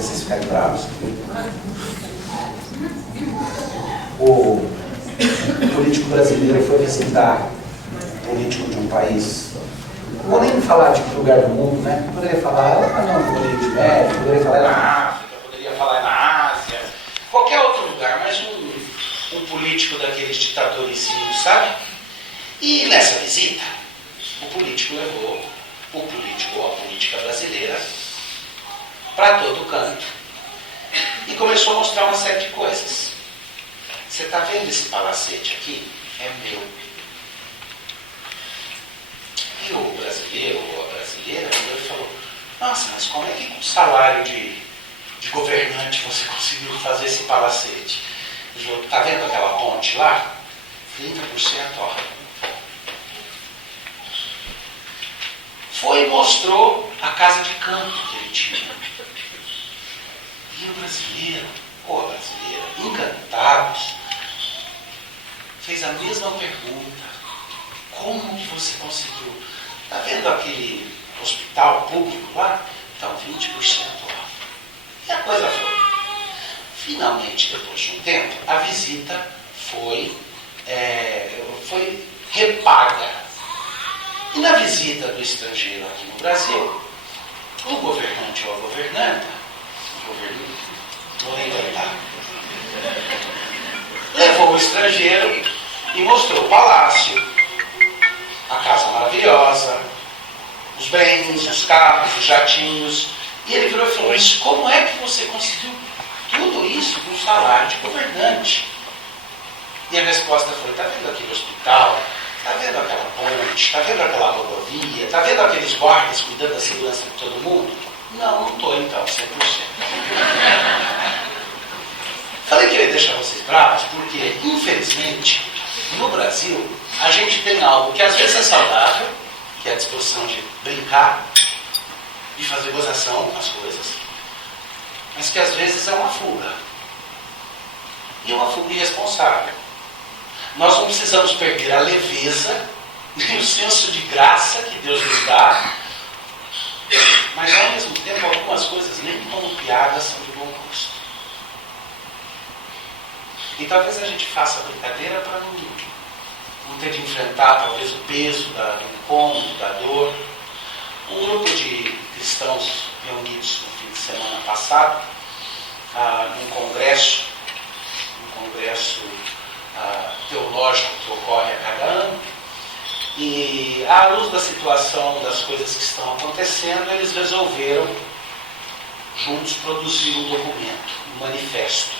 fazer vocês ficarem bravos. O político brasileiro foi visitar um político de um país, não vou nem falar de que lugar do mundo, né? Eu poderia falar no Oriente Médio, poderia falar na África, poderia falar na Ásia, qualquer outro lugar, mas um político daqueles ditadorzinhos, sabe? E nessa visita, o político levou o político ou a política brasileira para todo canto e começou a mostrar uma série de coisas. Você está vendo esse palacete aqui? É meu. E o brasileiro ou a brasileira olhou e falou: nossa, mas como é que com salário de governante você conseguiu fazer esse palacete? Ele falou: está vendo aquela ponte lá? 30%, ó. Foi e mostrou a casa de campo que ele tinha. E o brasileiro, ou a brasileira, encantados, fez a mesma pergunta: como que você conseguiu? Está vendo aquele hospital público lá? Então, 20% off. E a coisa foi. Finalmente, depois de um tempo, a visita foi repaga. E na visita do estrangeiro aqui no Brasil, o governante ou a governanta, vou reinventar, levou o estrangeiro e mostrou o palácio, a casa maravilhosa, os bens, os carros, os jatinhos. E ele virou e falou: mas como é que você conseguiu tudo isso com salário de governante? E a resposta foi: está vendo aquele hospital? Está vendo aquela ponte? Está vendo aquela rodovia? Está vendo aqueles guardas cuidando da segurança de todo mundo? Não, não estou então, 100%. Falei que eu ia deixar vocês bravos porque, infelizmente, no Brasil, a gente tem algo que às vezes é saudável, que é a disposição de brincar, de fazer gozação com as coisas, mas que às vezes é uma fuga. E uma fuga irresponsável. Nós não precisamos perder a leveza, nem o senso de graça que Deus nos dá, mas ao mesmo tempo algumas coisas, nem como piadas, são de bom gosto. E talvez a gente faça a brincadeira para não ter de enfrentar talvez o peso do incômodo, da dor. Um grupo de cristãos reunidos no fim de semana passado, num congresso teológico que ocorre a cada ano, e à luz da situação, das coisas que estão acontecendo, eles resolveram juntos produzir um documento, um manifesto.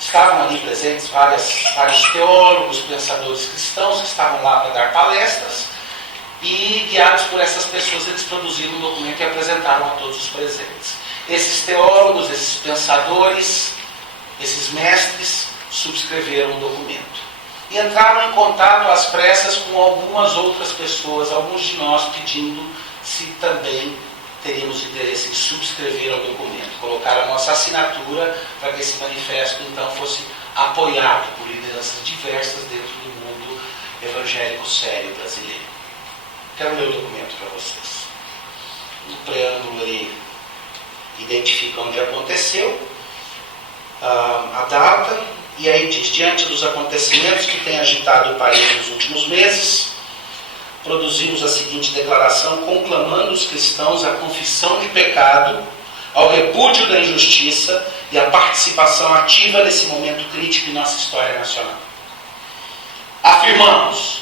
Estavam ali presentes vários teólogos, pensadores cristãos que estavam lá para dar palestras, e guiados por essas pessoas eles produziram um documento e apresentaram a todos os presentes. Esses teólogos, esses pensadores, esses mestres subscreveram o documento e entraram em contato às pressas com algumas outras pessoas, alguns de nós pedindo se também teríamos interesse em subscrever o documento, colocar a nossa assinatura para que esse manifesto então fosse apoiado por lideranças diversas dentro do mundo evangélico sério brasileiro. Quero ler o documento para vocês. No preâmbulo ele identifica onde aconteceu, a data, e aí diz: diante dos acontecimentos que têm agitado o país nos últimos meses, produzimos a seguinte declaração, conclamando os cristãos à confissão de pecado, ao repúdio da injustiça e à participação ativa nesse momento crítico em nossa história nacional. Afirmamos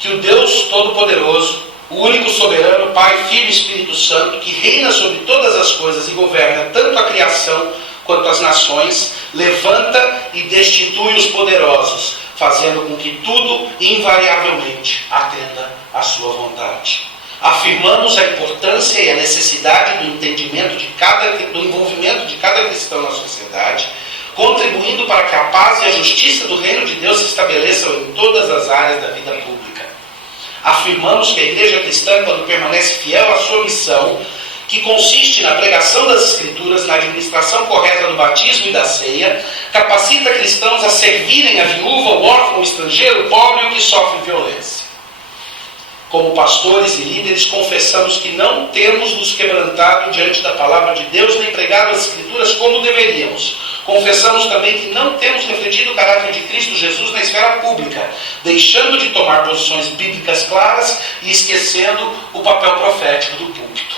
que o Deus Todo-Poderoso, o único soberano, Pai, Filho e Espírito Santo, que reina sobre todas as coisas e governa tanto a criação quanto as nações, levanta e destitui os poderosos, fazendo com que tudo invariavelmente atenda à sua vontade. Afirmamos a importância e a necessidade do entendimento do envolvimento de cada cristão na sociedade, contribuindo para que a paz e a justiça do reino de Deus se estabeleçam em todas as áreas da vida pública. Afirmamos que a Igreja Cristã, quando permanece fiel à sua missão, que consiste na pregação das Escrituras, na administração correta do batismo e da ceia, capacita cristãos a servirem a viúva, o órfão, o estrangeiro, o pobre e o que sofre violência. Como pastores e líderes, confessamos que não temos nos quebrantado diante da palavra de Deus, nem pregado as Escrituras como deveríamos. Confessamos também que não temos refletido o caráter de Cristo Jesus na esfera pública, deixando de tomar posições bíblicas claras e esquecendo o papel profético do púlpito.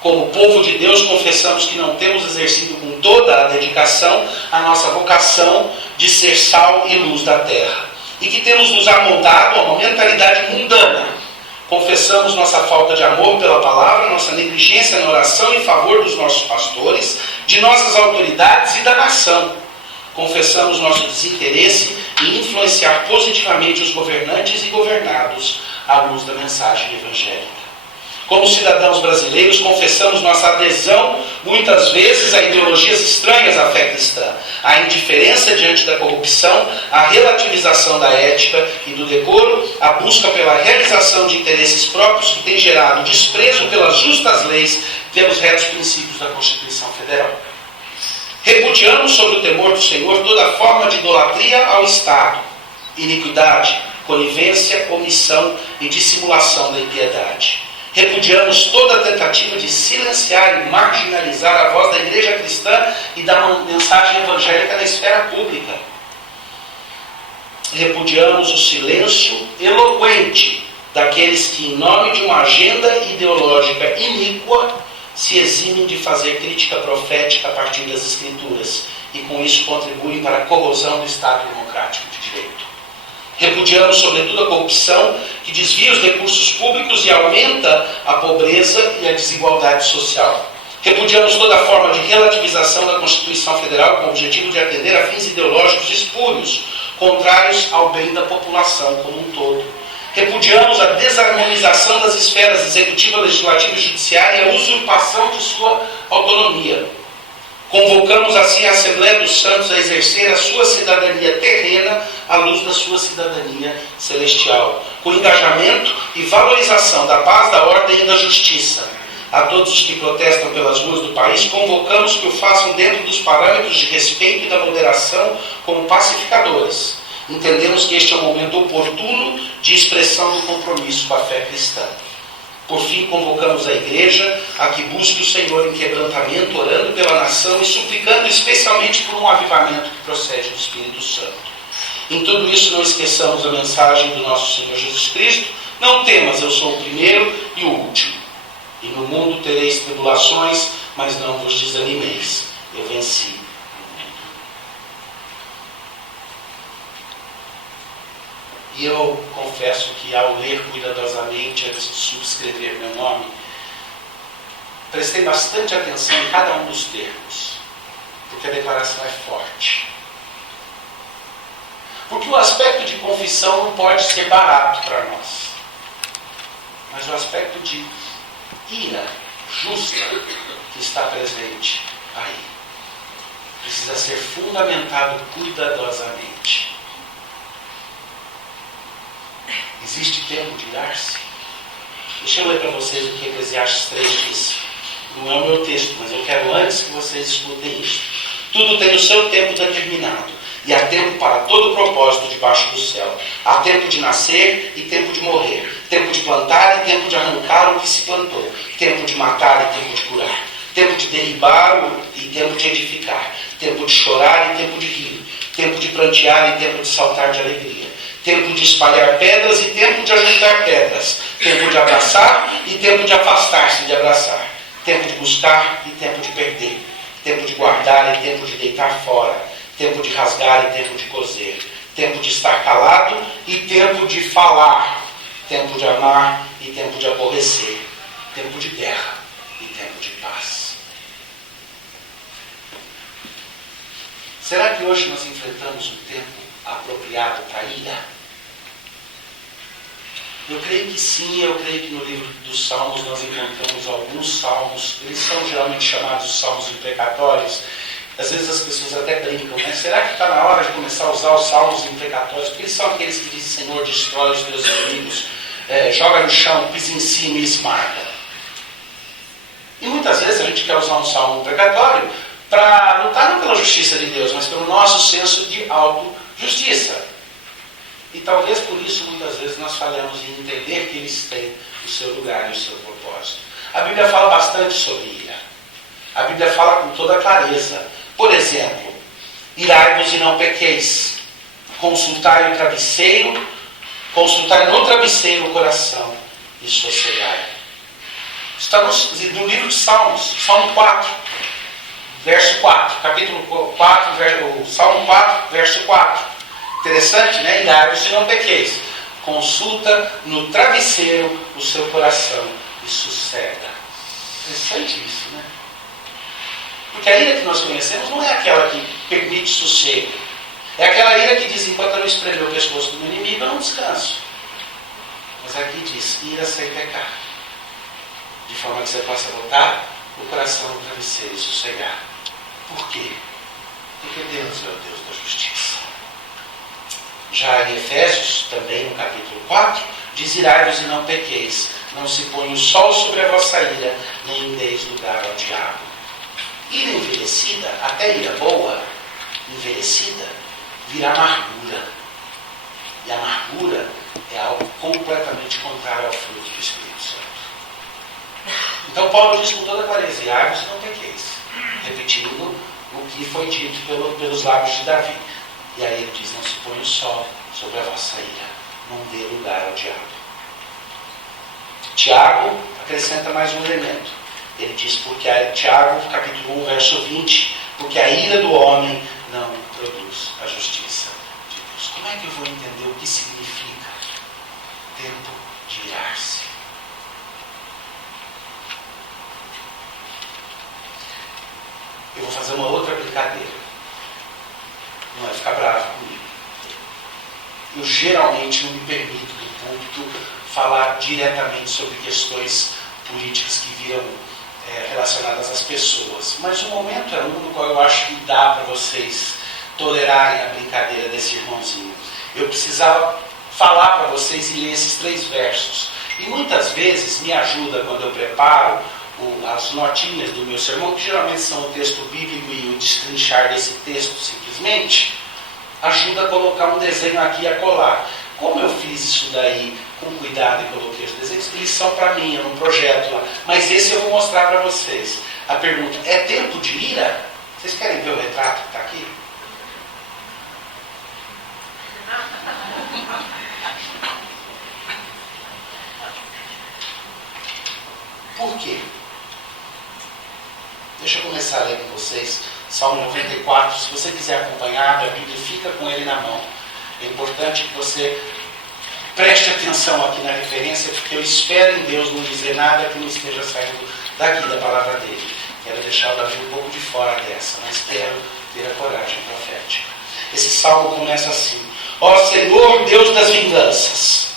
Como povo de Deus, confessamos que não temos exercido com toda a dedicação a nossa vocação de ser sal e luz da terra, e que temos nos amoldado a uma mentalidade mundana. Confessamos nossa falta de amor pela palavra, nossa negligência na oração em favor dos nossos pastores, de nossas autoridades e da nação. Confessamos nosso desinteresse em influenciar positivamente os governantes e governados à luz da mensagem evangélica. Como cidadãos brasileiros, confessamos nossa adesão, muitas vezes, a ideologias estranhas à fé cristã, a indiferença diante da corrupção, a relativização da ética e do decoro, a busca pela realização de interesses próprios que tem gerado desprezo pelas justas leis, pelos retos princípios da Constituição Federal. Repudiamos sobre o temor do Senhor toda forma de idolatria ao Estado, iniquidade, conivência, omissão e dissimulação da impiedade. Repudiamos toda tentativa de silenciar e marginalizar a voz da igreja cristã e da mensagem evangélica na esfera pública. Repudiamos o silêncio eloquente daqueles que, em nome de uma agenda ideológica iníqua, se eximem de fazer crítica profética a partir das Escrituras e, com isso, contribuem para a corrosão do Estado democrático de direito. Repudiamos, sobretudo, a corrupção que desvia os recursos públicos e aumenta a pobreza e a desigualdade social. Repudiamos toda forma de relativização da Constituição Federal com o objetivo de atender a fins ideológicos espúrios, contrários ao bem da população como um todo. Repudiamos a desarmonização das esferas executiva, legislativa e judiciária e a usurpação de sua autonomia. Convocamos assim a Assembleia dos Santos a exercer a sua cidadania terrena à luz da sua cidadania celestial, com engajamento e valorização da paz, da ordem e da justiça. A todos os que protestam pelas ruas do país, convocamos que o façam dentro dos parâmetros de respeito e da moderação como pacificadores. Entendemos que este é um momento oportuno de expressão do compromisso com a fé cristã. Por fim, convocamos a igreja a que busque o Senhor em quebrantamento, orando pela nação e suplicando especialmente por um avivamento que procede do Espírito Santo. Em tudo isso, não esqueçamos a mensagem do nosso Senhor Jesus Cristo: não temas, eu sou o primeiro e o último. E no mundo tereis tribulações, mas não vos desanimeis. Eu venci. E eu confesso que, ao ler cuidadosamente, antes de subscrever meu nome, prestei bastante atenção em cada um dos termos, porque a declaração é forte. Porque o aspecto de confissão não pode ser barato para nós, mas o aspecto de ira justa que está presente aí precisa ser fundamentado cuidadosamente. Existe tempo de irar-se? Deixa eu ler para vocês o que Eclesiastes 3 diz. Não é o meu texto, mas eu quero antes que vocês escutem isso. Tudo tem o seu tempo determinado, e há tempo para todo propósito debaixo do céu. Há tempo de nascer e tempo de morrer. Tempo de plantar e tempo de arrancar o que se plantou. Tempo de matar e tempo de curar. Tempo de derribar e tempo de edificar. Tempo de chorar e tempo de rir. Tempo de prantear e tempo de saltar de alegria. Tempo de espalhar pedras e tempo de ajuntar pedras. Tempo de abraçar e tempo de afastar-se de abraçar. Tempo de buscar e tempo de perder. Tempo de guardar e tempo de deitar fora. Tempo de rasgar e tempo de coser. Tempo de estar calado e tempo de falar. Tempo de amar e tempo de aborrecer. Tempo de guerra e tempo de paz. Será que hoje nós enfrentamos um tempo apropriado para ira? Eu creio que sim. Eu creio que no livro dos Salmos nós encontramos alguns salmos. Eles são geralmente chamados de salmos imprecatórios. Às vezes as pessoas até brincam, né? Será que está na hora de começar a usar os salmos imprecatórios? Porque eles são aqueles que dizem: Senhor, destrói os teus inimigos, joga no chão, pisa em cima e esmaga. E muitas vezes a gente quer usar um salmo imprecatório para lutar não pela justiça de Deus, mas pelo nosso senso de autojustiça. E talvez por isso, muitas vezes, nós falhamos em entender que eles têm o seu lugar e o seu propósito. A Bíblia fala bastante sobre ira. A Bíblia fala com toda clareza. Por exemplo, irai-vos e não pequeis. Consultai no travesseiro o coração e sossegai. Está no livro de Salmos, Salmo 4, verso 4, capítulo 4, Salmo 4, verso 4. Interessante, né? Irai-vos e não pequeis. Consulta no travesseiro o seu coração e sossega. Interessante isso, né? Porque a ira que nós conhecemos não é aquela que permite sossego. É aquela ira que diz, enquanto eu não espremer o pescoço do meu inimigo, eu não descanso. Mas aqui diz, ira sem pecar. De forma que você possa botar o coração no travesseiro e sossegar. Por quê? Porque Deus é o Deus da justiça. Já em Efésios, também no capítulo 4, diz, irai-vos e não pequeis. Não se põe o sol sobre a vossa ira, nem deis lugar ao diabo. Ira envelhecida, até ira boa, envelhecida, vira amargura. E a amargura é algo completamente contrário ao fruto do Espírito Santo. Então Paulo diz com toda clareza, irai-vos e não pequeis. Repetindo o que foi dito pelos lábios de Davi. E aí ele diz, não se põe o sol sobre a vossa ira, não dê lugar ao diabo. Tiago acrescenta mais um elemento. Ele diz, Tiago, capítulo 1, verso 20, porque a ira do homem não produz a justiça de Deus. Como é que eu vou entender o que significa tempo de irar-se? Eu vou fazer uma outra brincadeira. Não é ficar bravo comigo. Eu geralmente não me permito do púlpito falar diretamente sobre questões políticas que viram relacionadas às pessoas. Mas o momento é um no qual eu acho que dá para vocês tolerarem a brincadeira desse irmãozinho. Eu precisava falar para vocês e ler esses 3 versos. E muitas vezes me ajuda quando eu preparo as notinhas do meu sermão, que geralmente são o texto bíblico e o destrinchar desse texto simplesmente, ajuda a colocar um desenho aqui e a colar. Como eu fiz isso daí com cuidado e coloquei os desenhos, eles são para mim, eu não projeto lá. Mas esse eu vou mostrar para vocês. A pergunta, é tempo de ira? Vocês querem ver o retrato que está aqui? Por quê? Deixa eu começar a ler com vocês. Salmo 94, se você quiser acompanhar, a Bíblia fica com ele na mão. É importante que você preste atenção aqui na referência, porque eu espero em Deus não dizer nada que não esteja saindo daqui da palavra dele. Quero deixar o Davi um pouco de fora dessa, mas quero ter a coragem profética. Esse salmo começa assim: ó Senhor, Deus das vinganças.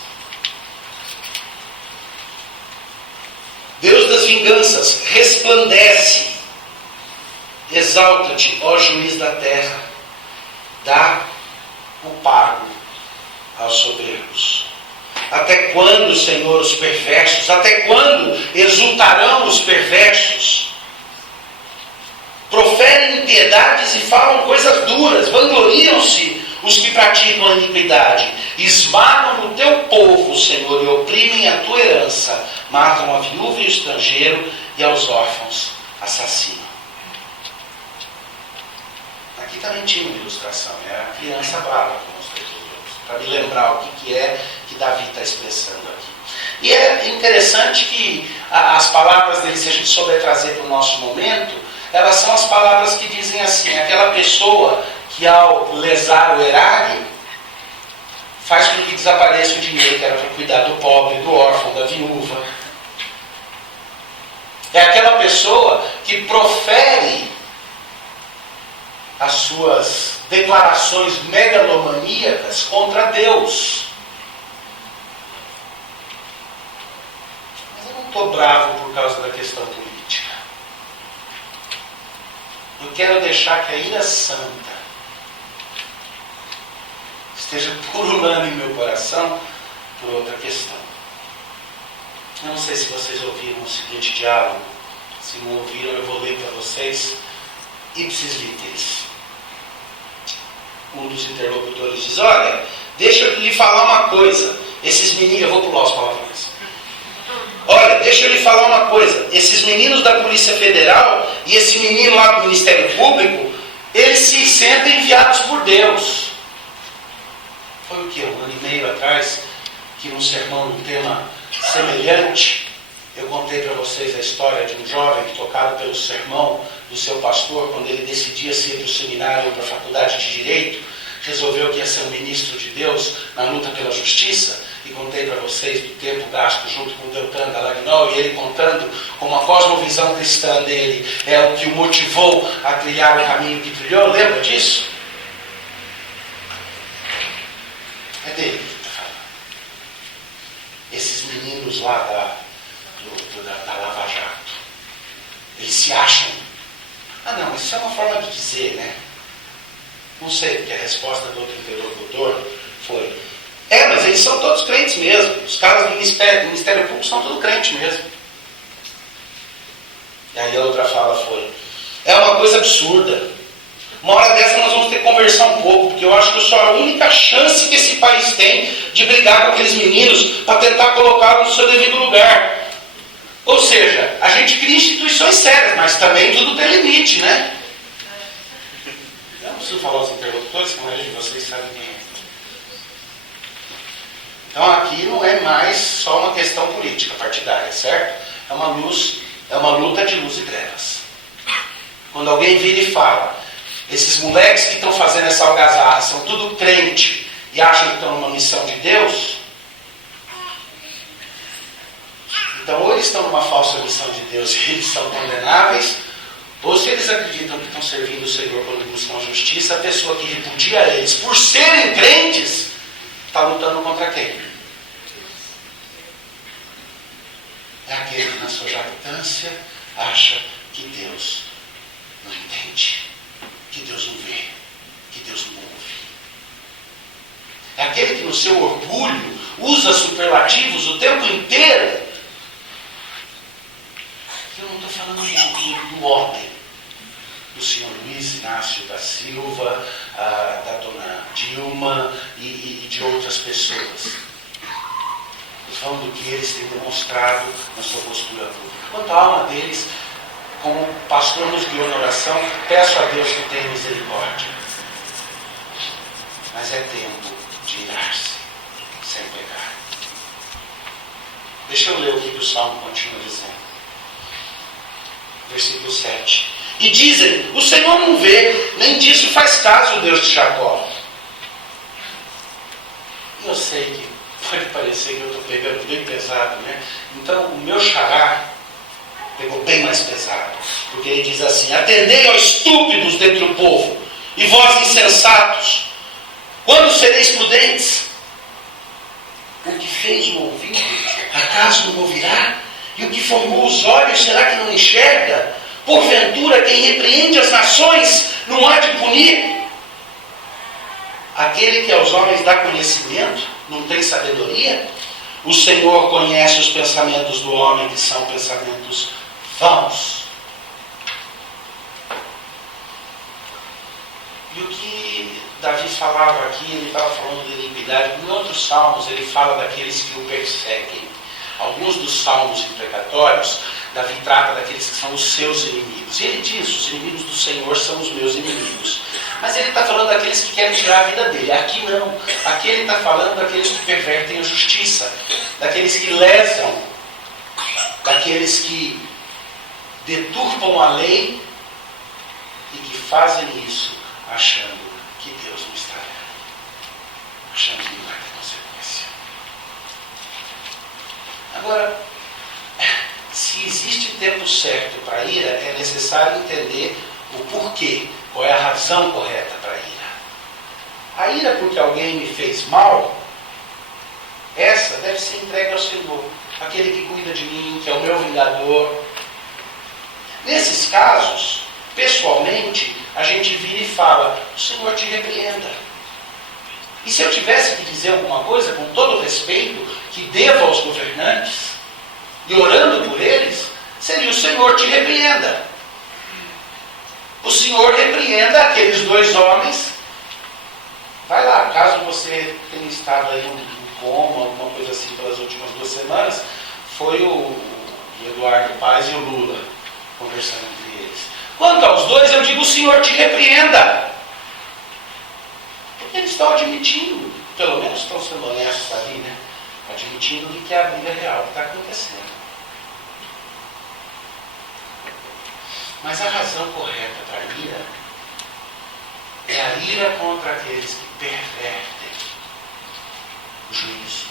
Deus das vinganças, resplandece. Exalta-te, ó juiz da terra. Dá o pago aos soberbos. Até quando, Senhor, os perversos? Até quando exultarão os perversos? Proferem impiedades e falam coisas duras. Vangloriam-se os que praticam a iniquidade. Esmagam o teu povo, Senhor, e oprimem a tua herança. Matam a viúva e o estrangeiro, e aos órfãos assassinam. Aqui também tinha uma ilustração, é a criança brava que eu mostrei para me lembrar o que é que Davi está expressando aqui. E é interessante que as palavras dele, se a gente souber trazer para o nosso momento, elas são as palavras que dizem assim: aquela pessoa que ao lesar o erário faz com que desapareça o dinheiro que era para cuidar do pobre, do órfão, da viúva. É aquela pessoa que profere as suas declarações megalomaníacas contra Deus. Mas eu não estou bravo por causa da questão política. Eu quero deixar que a ira santa esteja pululando em meu coração por outra questão. Eu não sei se vocês ouviram o seguinte diálogo. Se não ouviram, eu vou ler para vocês. Ipsis literis. Um dos interlocutores diz: olha, deixa eu lhe falar uma coisa. Esses meninos, eu vou pular os palavrões. Olha, deixa eu lhe falar uma coisa. Esses meninos da Polícia Federal e esse menino lá do Ministério Público, eles se sentem enviados por Deus. Foi o que? Um ano e meio atrás, que num sermão, num tema semelhante, eu contei para vocês a história de um jovem que, tocado pelo sermão do seu pastor, quando ele decidia se ir para o seminário ou para a faculdade de Direito, resolveu que ia ser um ministro de Deus na luta pela justiça. E contei para vocês do tempo gasto junto com o Deltan Dallagnol, e ele contando como a cosmovisão cristã dele é o que o motivou a trilhar o caminho que trilhou. Lembra disso? É dele que está falando. Esses meninos lá da Lava Jato, eles se acham. Ah não, isso é uma forma de dizer, né? Não sei, porque a resposta do outro interlocutor foi: mas eles são todos crentes mesmo. Os caras do Ministério Público são todos crentes mesmo. E aí a outra fala foi: é uma coisa absurda. Uma hora dessa nós vamos ter que conversar um pouco, porque eu acho que só a única chance que esse país tem de brigar com aqueles meninos para tentar colocá-los no seu devido lugar. Ou seja, a gente cria instituições sérias, mas também tudo tem limite, né? Eu não preciso falar os interlocutores, que a maioria de vocês sabem quem é. Então aqui não é mais só uma questão política partidária, certo? É uma luta de luz e trevas. Quando alguém vira e fala: esses moleques que estão fazendo essa algazarra são tudo crente e acham que estão numa missão de Deus, então ou eles estão numa falsa missão de Deus e eles são condenáveis, ou se eles acreditam que estão servindo o Senhor quando buscam a justiça, a pessoa que repudia eles por serem crentes está lutando contra quem? É aquele que na sua jactância acha que Deus não entende, que Deus não vê, que Deus não ouve. É aquele que no seu orgulho usa superlativos o tempo inteiro. Eu não estou falando do homem, do senhor Luiz Inácio da Silva, da dona Dilma e de outras pessoas. Estou falando do que eles têm demonstrado na sua postura pública. Quanto à alma deles, como o pastor nos guiou na oração, peço a Deus que tenha misericórdia. Mas é tempo de irar-se, sem pecar. Deixa eu ler o que o Salmo continua dizendo. Versículo 7. E dizem: o Senhor não vê, nem disso faz caso o Deus de Jacó. E eu sei que pode parecer que eu estou pegando bem pesado, né? Então o meu xará pegou bem mais pesado, porque ele diz assim: atendei aos estúpidos dentre o povo, e vós insensatos, quando sereis prudentes? O que fez o ouvido, acaso não ouvirá? E o que formou os olhos, será que não enxerga? Porventura, quem repreende as nações não há de punir? Aquele que aos homens dá conhecimento, não tem sabedoria? O Senhor conhece os pensamentos do homem, que são pensamentos vãos. E o que Davi falava aqui, ele estava falando de iniquidade. Em outros salmos ele fala daqueles que o perseguem. Alguns dos salmos imprecatórios, Davi trata daqueles que são os seus inimigos. E ele diz: os inimigos do Senhor são os meus inimigos. Mas ele está falando daqueles que querem tirar a vida dele. Aqui não. Aqui ele está falando daqueles que pervertem a justiça, daqueles que lesam, daqueles que deturpam a lei e que fazem isso achando que Deus não está vendo, achando que não vai ter consequência. Agora, se existe tempo certo para a ira, é necessário entender o porquê, qual é a razão correta para a ira. A ira porque alguém me fez mal, essa deve ser entregue ao Senhor, aquele que cuida de mim, que é o meu vingador. Nesses casos, pessoalmente, a gente vira e fala: o Senhor te repreenda. E se eu tivesse que dizer alguma coisa, com todo o respeito que devo aos governantes, e orando por eles, seria: o Senhor te repreenda. O Senhor repreenda aqueles dois homens Vai lá, caso você tenha estado aí em coma, alguma coisa assim pelas últimas 2 semanas, foi o Eduardo Paes e o Lula conversando entre eles. Quanto aos dois, eu digo: o Senhor te repreenda. Porque eles estão admitindo, pelo menos estão sendo honestos ali, né? Admitindo que é a briga real que está acontecendo. Mas a razão correta da ira é a ira contra aqueles que pervertem o juízo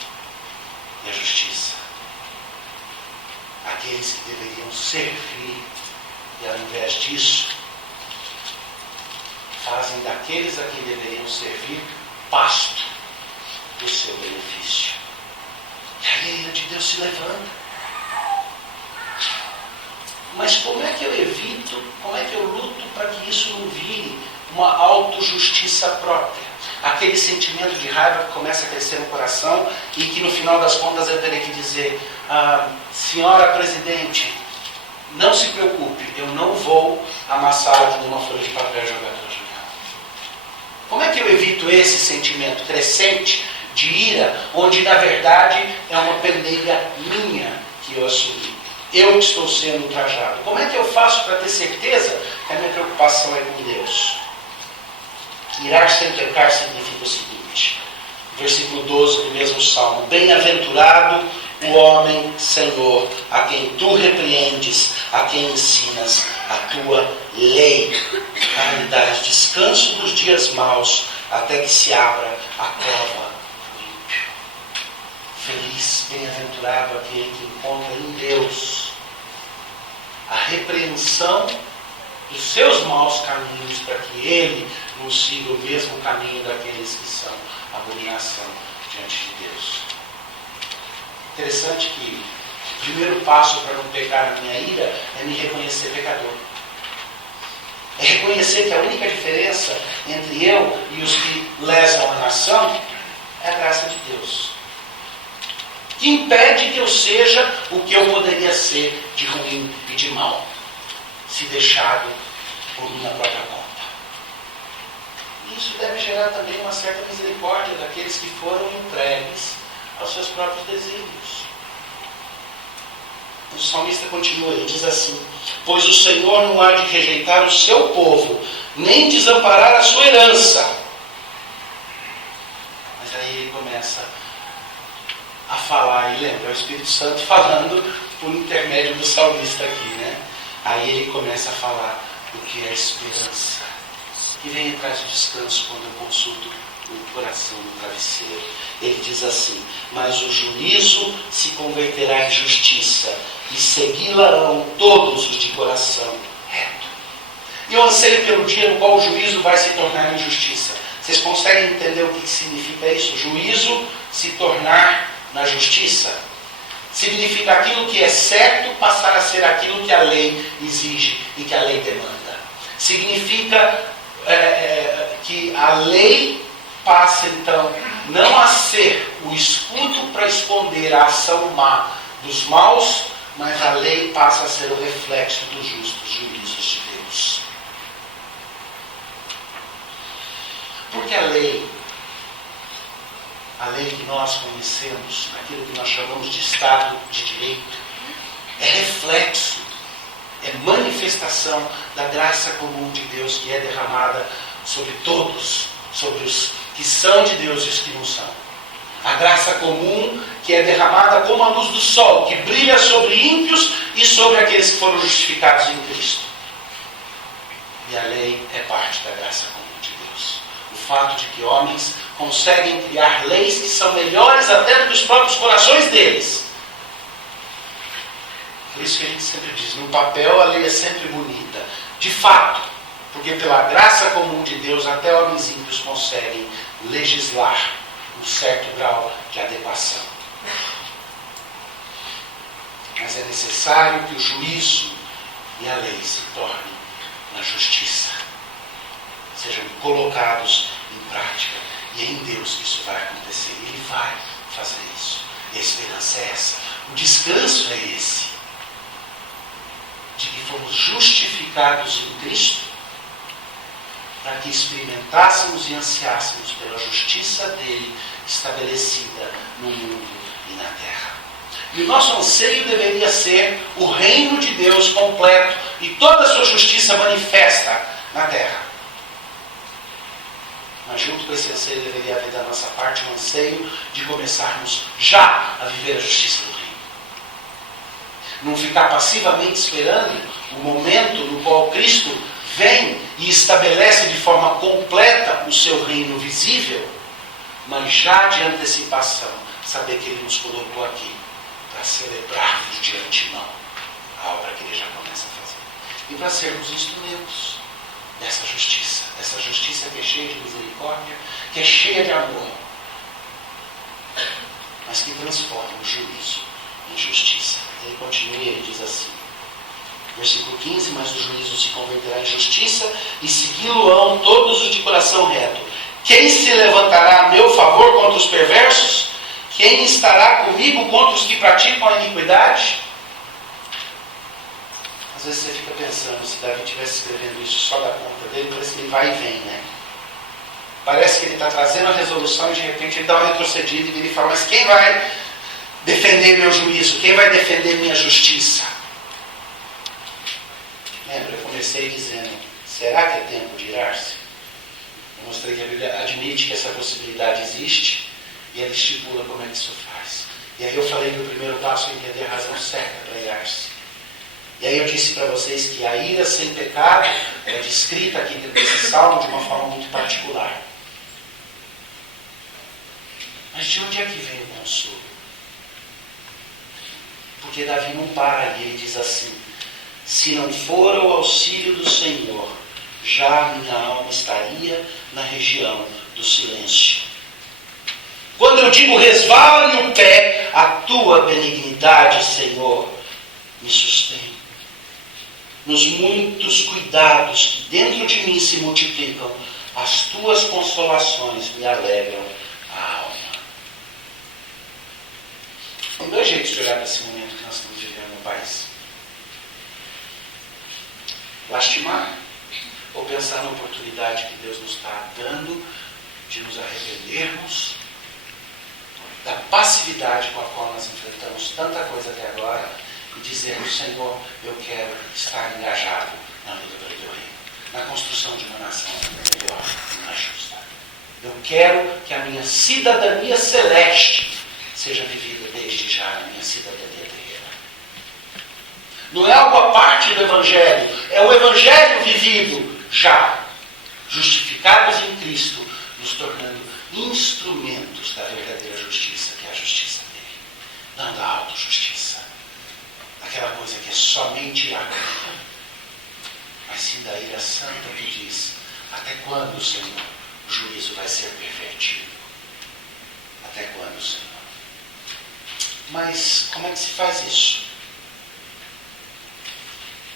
e a justiça. Aqueles que deveriam servir e, ao invés disso, fazem daqueles a quem deveriam servir pasto do seu benefício. E aí a ira de Deus se levanta. Mas como é que eu evito, como é que eu luto para que isso não vire uma autojustiça própria? Aquele sentimento de raiva que começa a crescer no coração e que no final das contas eu terei que dizer: senhora presidente, não se preocupe, eu não vou amassá-la de uma folha de papel e jogar pela janela. Como é que eu evito esse sentimento crescente de ira, onde na verdade é uma pendelha minha que eu assumi? Eu que estou sendo ultrajado. Como é que eu faço para ter certeza que a minha preocupação é com Deus? Irar sem pecar significa o seguinte, versículo 12 do mesmo Salmo: bem-aventurado o homem, Senhor, a quem tu repreendes, a quem ensinas a tua lei, para lhe dar descanso dos dias maus, até que se abra a cova do ímpio. Feliz, bem-aventurado aquele que encontra em Deus a repreensão dos seus maus caminhos, para que ele não siga o mesmo caminho daqueles que são abominação diante de Deus. Interessante que o primeiro passo para não pecar na minha ira é me reconhecer pecador. É reconhecer que a única diferença entre eu e os que lesam a nação é a graça de Deus, que impede que eu seja o que eu poderia ser de ruim e de mal, se deixado por minha própria conta. Isso deve gerar também uma certa misericórdia daqueles que foram entregues aos seus próprios desígnios. O salmista continua, ele diz assim: pois o Senhor não há de rejeitar o seu povo, nem desamparar a sua herança. Mas aí ele começa a falar, e lembra, é o Espírito Santo falando por intermédio do salmista aqui, né? Aí ele começa a falar do que é esperança, que vem atrás do descanso quando eu consulto o coração no travesseiro. Ele diz assim: mas o juízo se converterá em justiça, e segui-la-ão todos os de coração reto. E eu anseio pelo dia no qual o juízo vai se tornar em justiça. Vocês conseguem entender o que significa isso? Juízo se tornar na justiça significa aquilo que é certo passar a ser aquilo que a lei exige e que a lei demanda. Significa que a lei passa então não a ser o escudo para esconder a ação má dos maus, mas a lei passa a ser o reflexo dos justos juízos de Deus. Porque a lei que nós conhecemos, aquilo que nós chamamos de Estado de Direito, é reflexo, é manifestação da graça comum de Deus que é derramada sobre todos, sobre os que são de Deus e os que não são. A graça comum que é derramada como a luz do sol, que brilha sobre ímpios e sobre aqueles que foram justificados em Cristo. E a lei é parte da graça comum de Deus. O fato de que homens conseguem criar leis que são melhores até do que os próprios corações deles. Por isso que a gente sempre diz, no papel a lei é sempre bonita. De fato, porque pela graça comum de Deus até homens ímpios conseguem legislar um certo grau de adequação. Mas é necessário que o juízo e a lei se tornem na justiça, sejam colocados em prática. E é em Deus que isso vai acontecer. Ele vai fazer isso. E a esperança é essa. O descanso é esse. De que fomos justificados em Cristo para que experimentássemos e ansiássemos pela justiça dele estabelecida no mundo e na terra. E o nosso anseio deveria ser o reino de Deus completo e toda a sua justiça manifesta na terra. Mas junto com esse anseio deveria haver da nossa parte um anseio de começarmos já a viver a justiça do reino. Não ficar passivamente esperando o momento no qual Cristo vem e estabelece de forma completa o seu reino visível, mas já de antecipação, saber que Ele nos colocou aqui para celebrarmos de antemão a obra que Ele já começa a fazer. E para sermos instrumentos dessa justiça que é cheia de misericórdia, que é cheia de amor, mas que transforma o juízo em justiça. Ele continua e ele diz assim, versículo 15, mas o juízo se converterá em justiça e segui-lo-ão todos os de coração reto. Quem se levantará a meu favor contra os perversos? Quem estará comigo contra os que praticam a iniquidade? Às vezes você fica pensando, se Davi estivesse escrevendo isso só da conta dele, parece que ele vai e vem, né? Parece que ele está trazendo a resolução e de repente ele dá uma retrocedida e ele fala, mas quem vai defender meu juízo? Quem vai defender minha justiça? Lembra, eu comecei dizendo, será que é tempo de irar-se? Eu mostrei que a Bíblia admite que essa possibilidade existe e ela estipula como é que isso faz. E aí eu falei que o primeiro passo é entender a razão certa para irar-se. E aí eu disse para vocês que a ira sem pecado é descrita aqui dentro desse salmo de uma forma muito particular. Mas de onde é que vem o consolo? Porque Davi não para e ele diz assim, se não for o auxílio do Senhor, já minha alma estaria na região do silêncio. Quando eu digo resvale o pé, a tua benignidade, Senhor, me sustém. Nos muitos cuidados que dentro de mim se multiplicam, as tuas consolações me alegram a alma. Tem dois jeitos de olhar para esse momento que nós estamos vivendo no país. Lastimar ou pensar na oportunidade que Deus nos está dando de nos arrependermos da passividade com a qual nós enfrentamos tanta coisa até agora e dizermos, Senhor, eu quero estar engajado na luta pelo teu reino, na construção de uma nação melhor e mais justa. Eu quero que a minha cidadania celeste seja vivida desde já na minha cidadania terrena. Não é algo à parte do Evangelho, é o Evangelho vivido já, justificados em Cristo, nos tornando instrumentos da verdadeira justiça, que é a justiça dele. Não da autojustiça, aquela coisa que é somente ira, mas sim da ira santa que diz, até quando, Senhor, o juízo vai ser pervertido? Até quando, Senhor? Mas como é que se faz isso?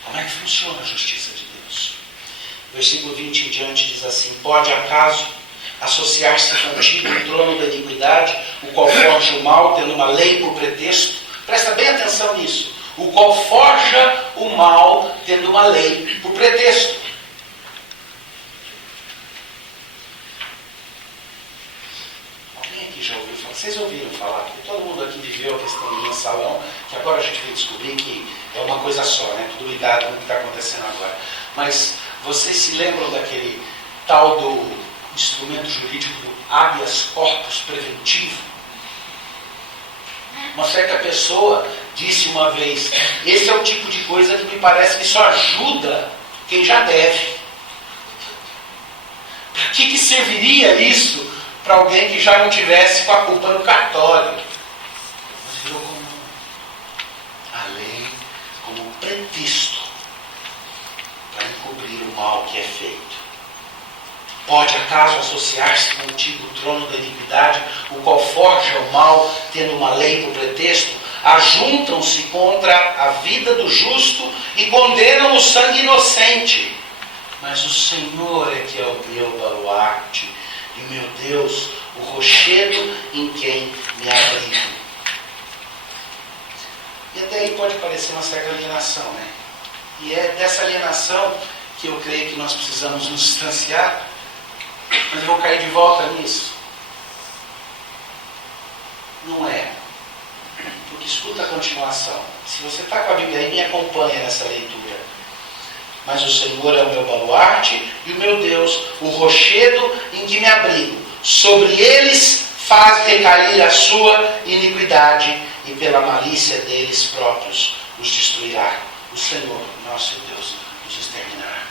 Como é que funciona a justiça de Deus? Versículo 20 em diante diz assim, pode acaso associar-se contigo no trono da iniquidade, o qual forja o mal, tendo uma lei por pretexto? Presta bem atenção nisso. O qual forja o mal, tendo uma lei por pretexto. Alguém aqui já ouviu falar? Vocês ouviram falar? Porque todo mundo aqui viveu a questão do mensalão, que agora a gente vai descobrir que é uma coisa só, né? Tudo ligado com o que está acontecendo agora. Mas vocês se lembram daquele tal do instrumento jurídico do habeas corpus preventivo? Uma certa pessoa disse uma vez, esse é o tipo de coisa que me parece que só ajuda quem já deve. Para que serviria isso para alguém que já não tivesse com a culpa no cartório? Mas virou como a lei, como um pretexto para encobrir o mal que é feito. Pode acaso associar-se contigo o trono da iniquidade, o qual forja o mal, tendo uma lei por pretexto? Ajuntam-se contra a vida do justo e condenam o sangue inocente. Mas o Senhor é que é o meu baluarte, e meu Deus, o rochedo em quem me abrigo. E até aí pode parecer uma certa alienação, né? E é dessa alienação que eu creio que nós precisamos nos distanciar, mas eu vou cair de volta nisso. Não é. Porque escuta a continuação. Se você está com a Bíblia aí, me acompanha nessa leitura. Mas o Senhor é o meu baluarte e o meu Deus, o rochedo em que me abrigo. Sobre eles faz recair a sua iniquidade e pela malícia deles próprios os destruirá. O Senhor, nosso Deus, os exterminará.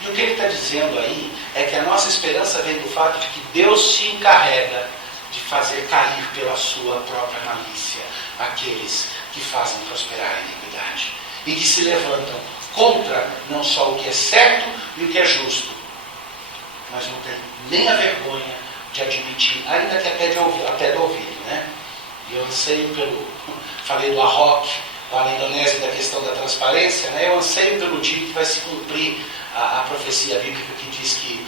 E o que ele está dizendo aí é que a nossa esperança vem do fato de que Deus se encarrega de fazer cair pela sua própria malícia aqueles que fazem prosperar a iniquidade e que se levantam contra não só o que é certo e o que é justo, mas não tem nem a vergonha de admitir, ainda que até do ouvido, né? E eu anseio falei do Arroque, lá na Indonésia, da questão da transparência, né? Eu anseio pelo dia que vai se cumprir a profecia bíblica que diz que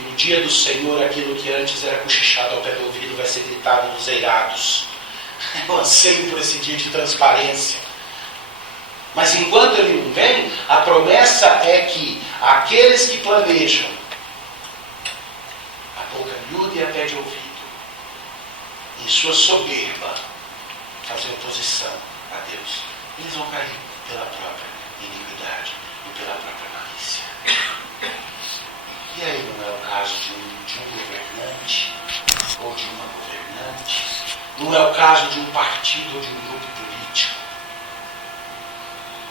no dia do Senhor, aquilo que antes era cochichado ao pé do ouvido vai ser gritado nos eirados. Eu anseio por esse dia de transparência. Mas enquanto ele não vem, a promessa é que aqueles que planejam a boca miúda e a pé de ouvido, em sua soberba, fazer oposição a Deus, eles vão cair pela própria iniquidade e pela própria malícia. E aí não é o caso de um governante ou de uma governante, não é o caso de um partido ou de um grupo político.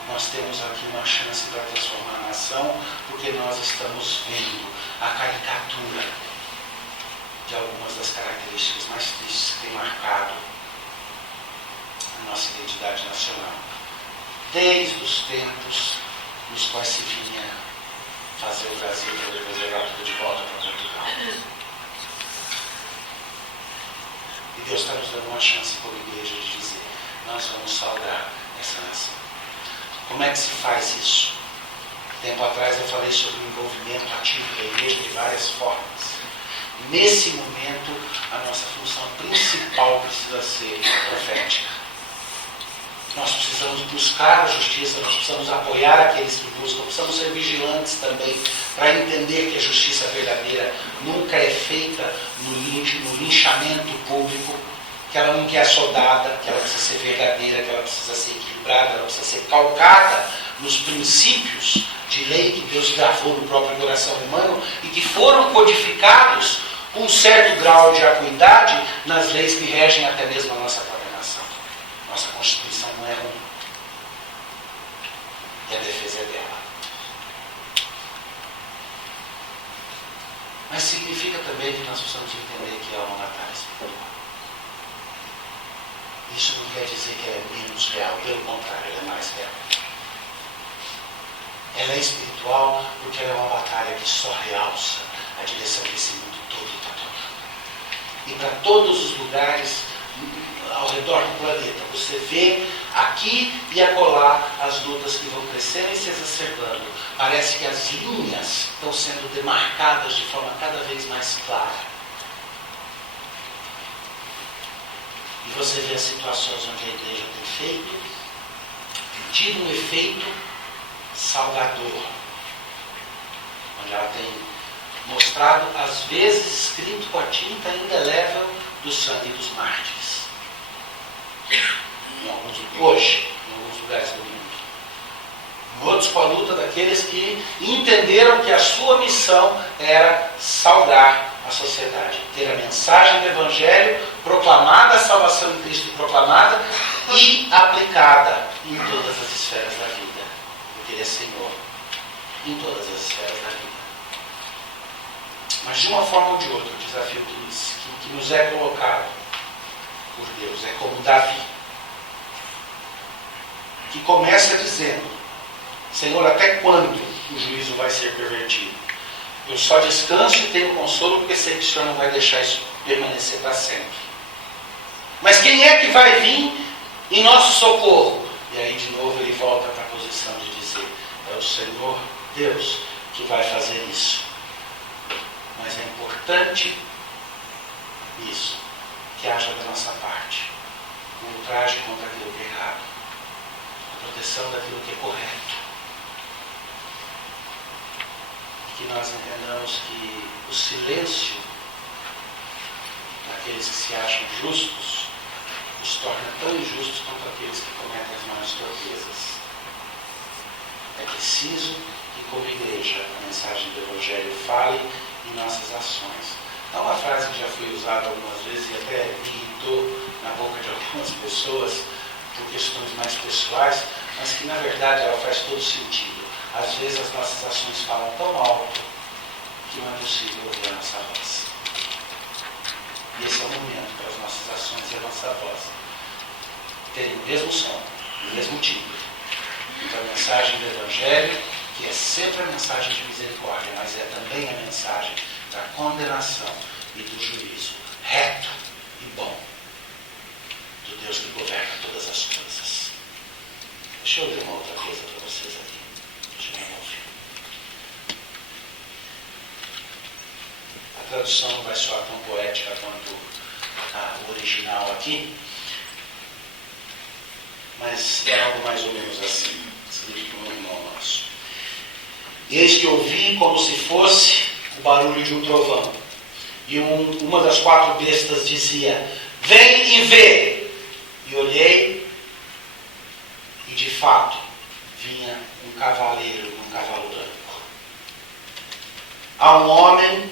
Nós temos aqui uma chance para transformar a nação, porque nós estamos vendo a caricatura de algumas das características mais tristes que tem marcado a nossa identidade nacional, desde os tempos nos quais se vinha fazer o Brasil para depois levar tudo de volta para Portugal. E Deus está nos dando uma chance como igreja de dizer, nós vamos saudar essa nação. Como é que se faz isso? Tempo atrás eu falei sobre o envolvimento ativo da igreja de várias formas. Nesse momento, a nossa função principal precisa ser profética. Nós precisamos buscar a justiça, nós precisamos apoiar aqueles que buscam, precisamos ser vigilantes também para entender que a justiça verdadeira nunca é feita no linchamento público, que ela nunca é assodada, que ela precisa ser verdadeira, que ela precisa ser equilibrada, ela precisa ser calcada nos princípios de lei que Deus gravou no próprio coração humano e que foram codificados com um certo grau de acuidade nas leis que regem até mesmo a nossa própria nação. Nossa Constituição não é ruim. E a defesa é dela. Mas significa também que nós precisamos entender que é uma batalha espiritual. Isso não quer dizer que ela é menos real, pelo contrário, ela é mais real. Ela é espiritual porque ela é uma batalha que só realça a direção que esse mundo todo está tomando. E para todos os lugares ao redor do planeta, você vê aqui e acolá as lutas que vão crescendo e se exacerbando. Parece que as linhas estão sendo demarcadas de forma cada vez mais clara. E você vê as situações onde a igreja tem tido um efeito salgador, onde ela tem mostrado, às vezes, escrito com a tinta indelével do sangue dos mártires. Hoje, em alguns lugares do mundo. Em outros, com a luta daqueles que entenderam que a sua missão era salgar a sociedade, ter a mensagem do Evangelho proclamada, a salvação em Cristo proclamada e aplicada em todas as esferas da vida. Porque Ele é Senhor em todas as esferas da vida. Mas de uma forma ou de outra, o desafio que nos é colocado por Deus é como Davi, que começa dizendo: Senhor, até quando o juízo vai ser pervertido? Eu só descanso e tenho consolo porque sei que o Senhor não vai deixar isso permanecer para sempre. Mas quem é que vai vir em nosso socorro? E aí de novo ele volta para a posição de dizer: é o Senhor Deus que vai fazer isso. Mas é importante isso, que haja da nossa parte o ultraje contra aquilo que é errado, a proteção daquilo que é correto, que nós entendamos que o silêncio daqueles que se acham justos os torna tão injustos quanto aqueles que cometem as maiores torpezas. É preciso que, como igreja, a mensagem do Evangelho fale em nossas ações. Há uma frase que já foi usada algumas vezes e até irritou na boca de algumas pessoas por questões mais pessoais, mas que na verdade ela faz todo sentido. Às vezes as nossas ações falam tão alto que não é possível ouvir a nossa voz. E esse é o momento para as nossas ações e a nossa voz terem o mesmo som, o mesmo timbre. Então a mensagem do Evangelho, que é sempre a mensagem de misericórdia, mas é também a mensagem da condenação e do juízo reto e bom do Deus que governa todas as coisas. Deixa eu ler uma outra coisa para vocês aqui. Deixa eu ouvir. A tradução não vai soar tão poética quanto o original aqui, mas é algo mais ou menos assim, escrito por um irmão nosso. Eis que ouvi como se fosse o barulho de um trovão. E uma das 4 bestas dizia: vem e vê. E olhei, e de fato vinha um cavaleiro num cavalo branco. Há um homem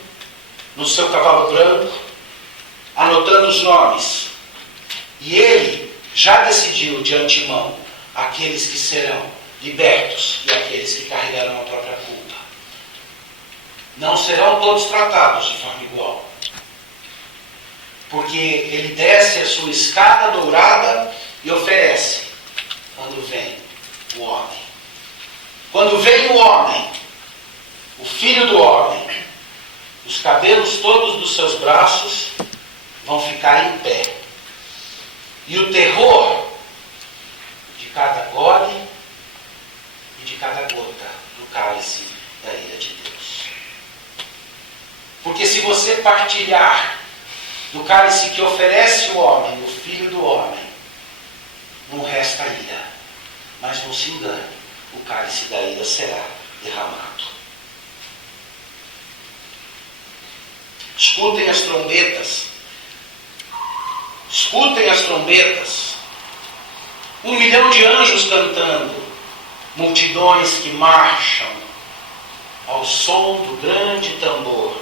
no seu cavalo branco, anotando os nomes. E ele já decidiu de antemão aqueles que serão libertos e aqueles que carregarão a própria culpa. Não serão todos tratados de forma igual. Porque ele desce a sua escada dourada e oferece quando vem o homem. Quando vem o homem, o filho do homem, os cabelos todos dos seus braços vão ficar em pé. E o terror de cada gole e de cada gota do cálice da ira de Deus. Porque se você partilhar do cálice que oferece o homem, o filho do homem, não resta ira. Mas não se engane, o cálice da ira será derramado. Escutem as trombetas. Escutem as trombetas. 1 milhão de anjos cantando. Multidões que marcham ao som do grande tambor.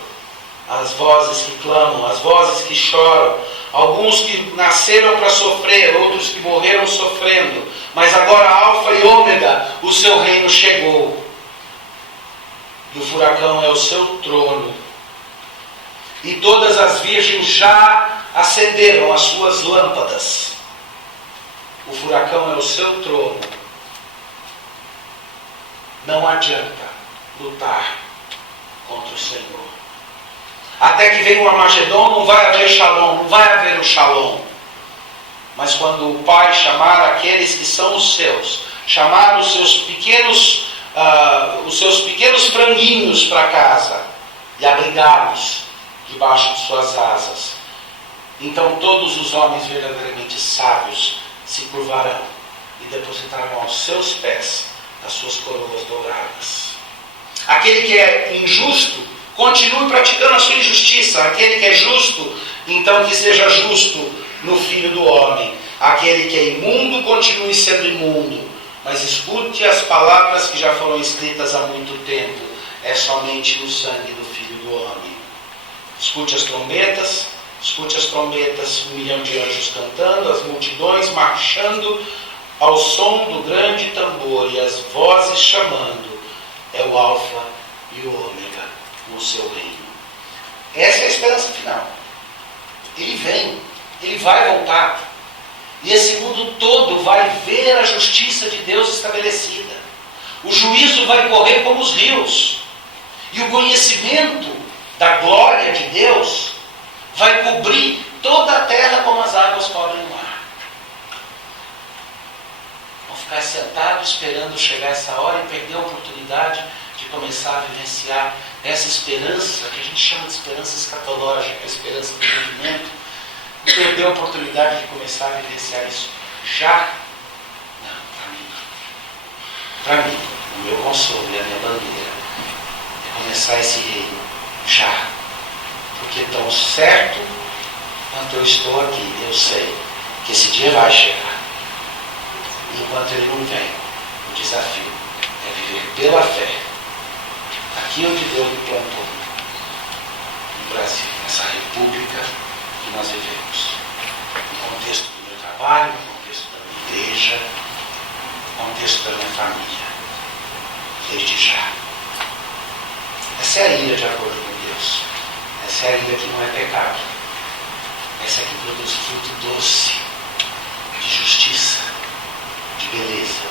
As vozes que clamam, as vozes que choram. Alguns que nasceram para sofrer, outros que morreram sofrendo. Mas agora, Alfa e Ômega, o seu reino chegou. E o furacão é o seu trono. E todas as virgens já acenderam as suas lâmpadas. O furacão é o seu trono. Não adianta lutar contra o Senhor. Até que venha o Armagedon, não vai haver Shalom, não vai haver o Shalom. Mas quando o Pai chamar aqueles que são os seus, chamar os seus pequenos franguinhos para casa e abrigá-los debaixo de suas asas, então todos os homens verdadeiramente sábios se curvarão e depositarão aos seus pés as suas coroas douradas. Aquele que é injusto, continue praticando a sua injustiça. Aquele que é justo, então que seja justo no Filho do Homem. Aquele que é imundo, continue sendo imundo. Mas escute as palavras que já foram escritas há muito tempo. É somente no sangue do Filho do Homem. Escute as trombetas. 1 milhão de anjos cantando, as multidões marchando ao som do grande tambor e as vozes chamando. É o Alfa e o Ômega no seu reino. Essa é a esperança final. Ele vem, ele vai voltar. E esse mundo todo vai ver a justiça de Deus estabelecida. O juízo vai correr como os rios. E o conhecimento da glória de Deus vai cobrir toda a terra como as águas cobrem o mar. Vão ficar sentados esperando chegar essa hora e perder a oportunidade de começar a vivenciar essa esperança, que a gente chama de esperança escatológica, a esperança do movimento, e perder a oportunidade de começar a vivenciar isso já. Não, para mim, o meu consolo e a minha bandeira é começar esse reino já. Porque tão certo quanto eu estou aqui, eu sei que esse dia vai chegar. Enquanto ele não vem, o desafio é viver pela fé. Aqui onde Deus me plantou, no Brasil, nessa república que nós vivemos. No contexto do meu trabalho, no contexto da minha igreja, no contexto da minha família. Desde já. Essa é a ira de acordo com Deus. Essa é a ira que não é pecado. Essa é que produz fruto doce, de justiça, de beleza.